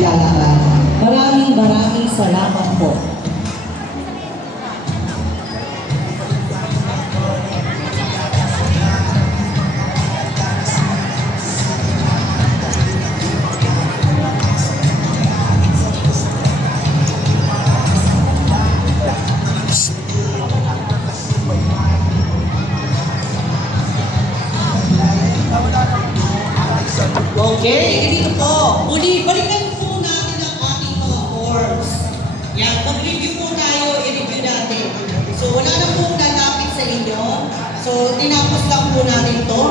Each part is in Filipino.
paglalakad. Maraming salamat po. Okay, dito po. Muli, balikan po natin ang ating mga forms. Yan, mag-review po tayo, i-review natin. So, wala na pong lalapit sa inyo. So, tinapos lang po natin to.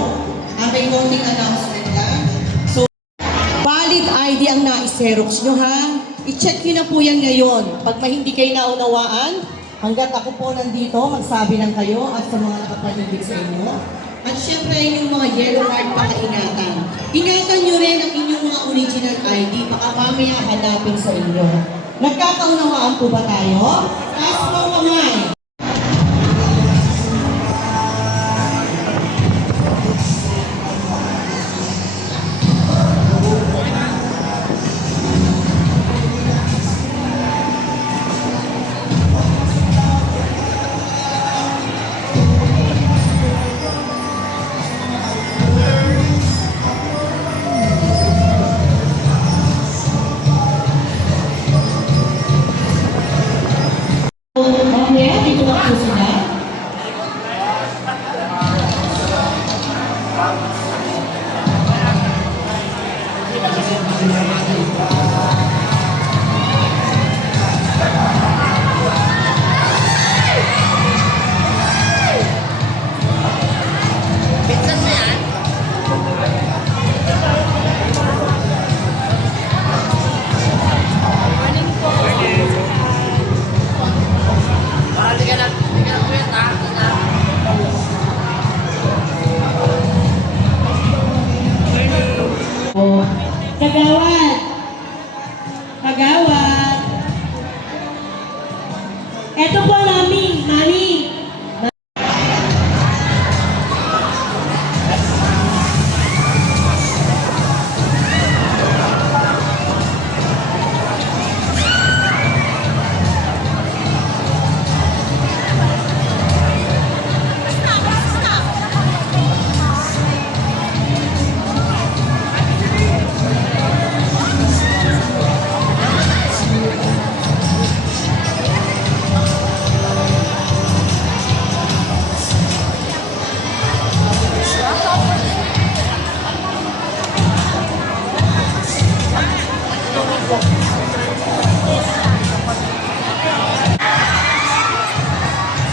May konting announcement lang. So, valid ID ang nais-xerox nyo, ha? I-check nyo na po yan ngayon. Pag may hindi kayo naunawaan, hanggat ako po nandito, magsabi lang kayo at sa mga nakapaligid sa inyo. At syempre, yung mga yellow card pakaingatan. Ingatan nyo rin ang inyong mga original ID, baka mamaya hanapin sa inyo. Nagkakaunawaan po ba tayo? Taas po kamay. Mamaya, dito na po sila. Kagawad! Kagawad! Eto po namin, Mami!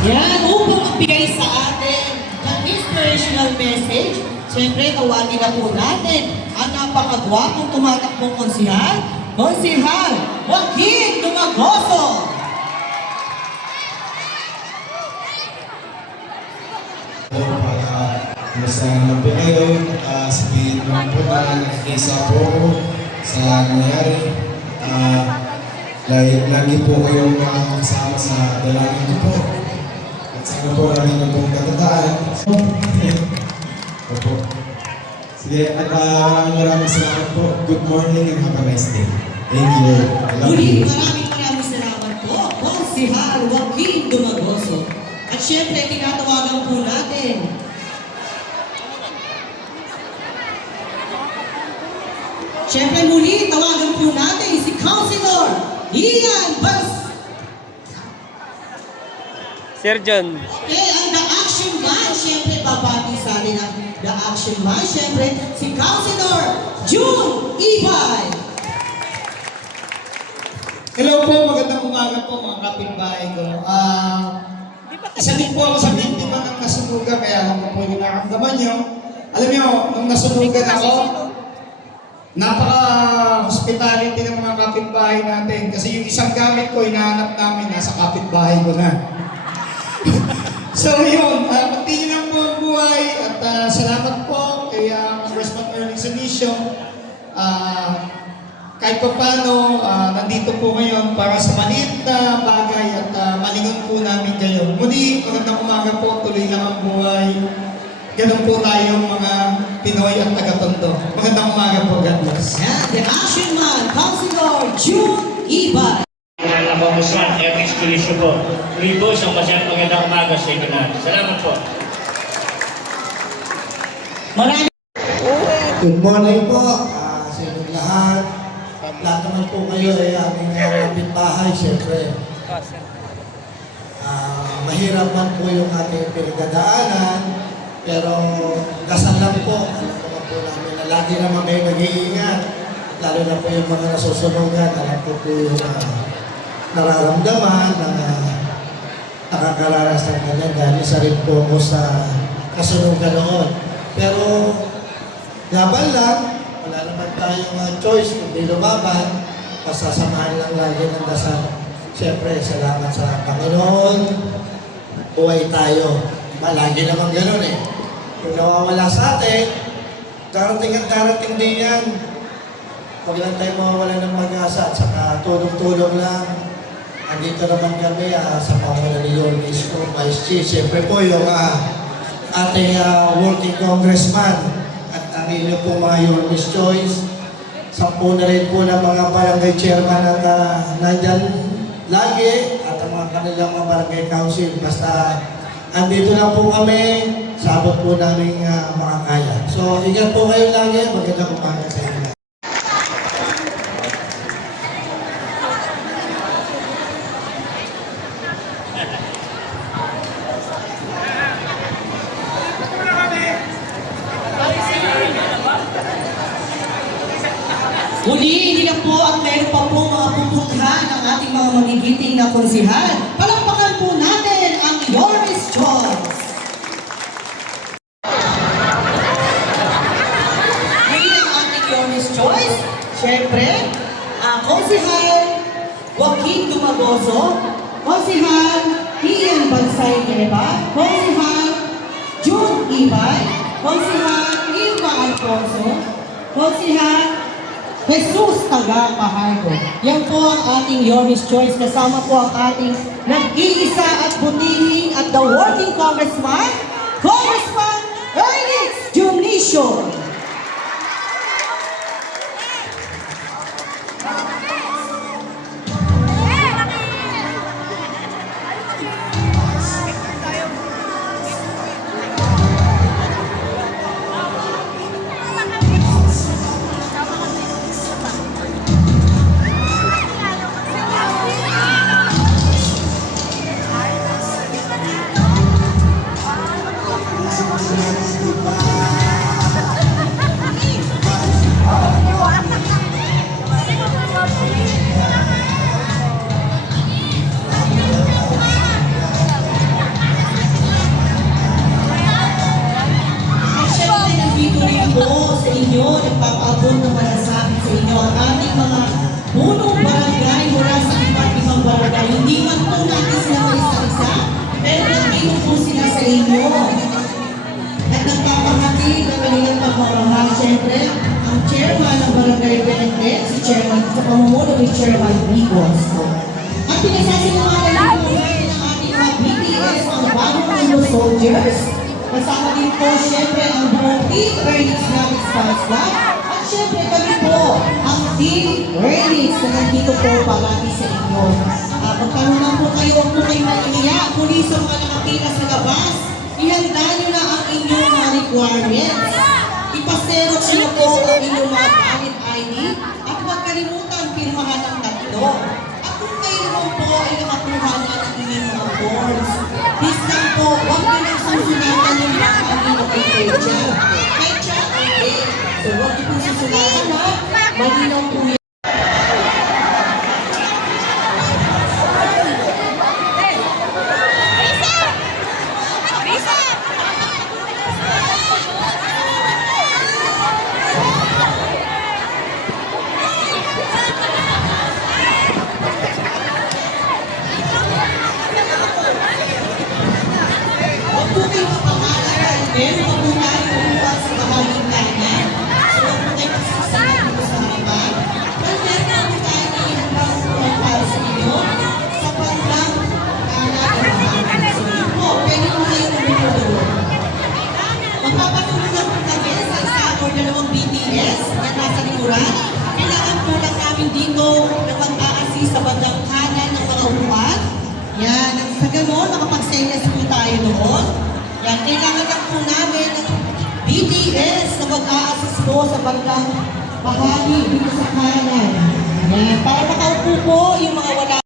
Yan, upang magbigay sa atin ng inspirational message, siyempre tawagin na po natin ang napakagwapong tumatakbong konsihal, Konsihal Joaquin Dumagoso! Basta naman po kayo, sabihin naman po na nakikisa po ako sa nangyari. Lagi po kayong kasama sa dalangin ko po. At sana po lagi na pong katataan. Opo. Sige, at maraming salamat po. Good morning and have a nice day. Thank you. I love you. Maraming salamat po, Konsihal Joaquin Dumagoso. At syempre, tinatawagan po natin siyempre muli, tawagan po natin si Councilor Ian Bas. Sir John. Okay, ang The Action Man, siyempre babati sa atin ang The Action Man, siyempre si Councilor June Ibay. Hello po, magandang umaga po mga kapitbahay ko. Isa din po ako sa biktima ng nasunugan, kaya alam ko po yung nakaramdaman nyo. Alam nyo, nung nasunugan ako, napaka-hospitality ng mga kapitbahay natin. Kasi yung isang gamit ko, hinahanap namin, nasa kapitbahay ko na. So yun, continue lang po ang buhay at salamat po kay Congressman Erling Sanicio. Kahit pa paano, nandito po ngayon para sa maliit na bagay at malingon po namin kayo. Muli, magandang umaga po, tuloy lang ang buhay. Ganun po tayong mga Pinoy at taga-Tondo. Magandang umaga po, God bless. Yan, The Action Man, Councilor June Ibay. Mga kamusta, Epic Coliseo po. Muli po, isang magandang umaga sa inyo lahat. Salamat po. Maraming Good morning po sa inyong lahat. Lahat naman po kayo ay aming kapitbahay, siyempre. Mahirap man po yung ating pinagdadaanan, pero dasal lang po. Alam naman po namin na lagi naman kayo nag-iingat. Lalo na po yung mga nasusunugan. Alam po po yung nararamdaman na nakakaranas ng ganyan dahil isa rin po ako sa kasunugan noon. Pero laban lang, wala naman tayong choice kundi lumaban, pasasamahan lang lagi ng dasal. Siyempre, salamat sa Panginoon, buhay tayo. Diba, lagi naman ganun eh. Kung nawawala sa atin, darating at darating din yan. Huwag lang tayo mawawala ng mag-asa at saka tulong-tulong lang. Andito naman kami sa pamahala ni Yormis ko, Vice Chief. Siyempre po yung ating working congressman at ang inyo po mga Yormis Choice. Sampu na rin po ng mga barangay chairman at nandyan lagi at ang mga kanilang mga barangay council. Basta andito lang po kami, sabot po namin makakaya. So ingat po kayo lagi, magandang umaga sa inyo. Uli, hindi lang po at meron pa po mga pupuntahan ng ating mga magigiting na konsihan. Palakpakan po natin ang Yormis Choice. Hindi ang ating Yormis Choice. Siyempre, ang konsihal Joaquin Dumagoso, konsihal Ian Bansay Neva, konsihal June Ibay, konsihal Irma Alfonso, konsihal Jesus Tagapahardo. Yan po ang ating Yormis Choice. Kasama po ang ating nag-iisa at butihing at the working congressman, Congressman Ernest Junicio. Sa inyo, nagpapaabot ng malasakit sa inyo ang ating mga punong barangay mula sa iba't ibang barangay. Hindi man po natin sila isa-isa, pero nandito po sila sa inyo. At nagpapahatid ng kanilang pagmamahal. Siyempre, ang chairman ng Barangay Benetlet, si Chairman, sa pamumuno ni Chairman Bigos. At pinasasinungalan din po natin ang ating mga BTS, ang bagong soldiers. Kasama din po, siyempre, ang buong Team Ernix natin sa Islam. At siyempre, kami po, ang Team Ernix na nandito po palagi sa inyo. Magkaroon lang po kayo, huwag po kayo mainiyak. Muli sa mga nakapila sa labas, ihanda nyo na ang inyong mga requirements. Ipasero nyo na po ang inyong mga valid ID at huwag kalimutan pirmahan ng tatlo. At kung kayo naman po ay nakakuha na ng inyong mga forms, please lang po, huwag nyo nang susunatan yung mga kanino kay Kecha. Kecha, okay. So huwag nyo pong susunatan ha. Malinaw po yan. Huwag po kayo mapangalan. Meron pa po tayo kumuha sa bahaging kanan. So huwag po kayo magsasabi dito sa harapan. dito na mag-a-assist sa bandang kanan ng mga upuan. Yan, at sa gano'n, nakapag-senyas po tayo noon. Yan, kailangan lang po namin ng BTS na mag-a-assist po sa bandang bahagi dito sa kanan. Yan, para makaupo po yung mga wala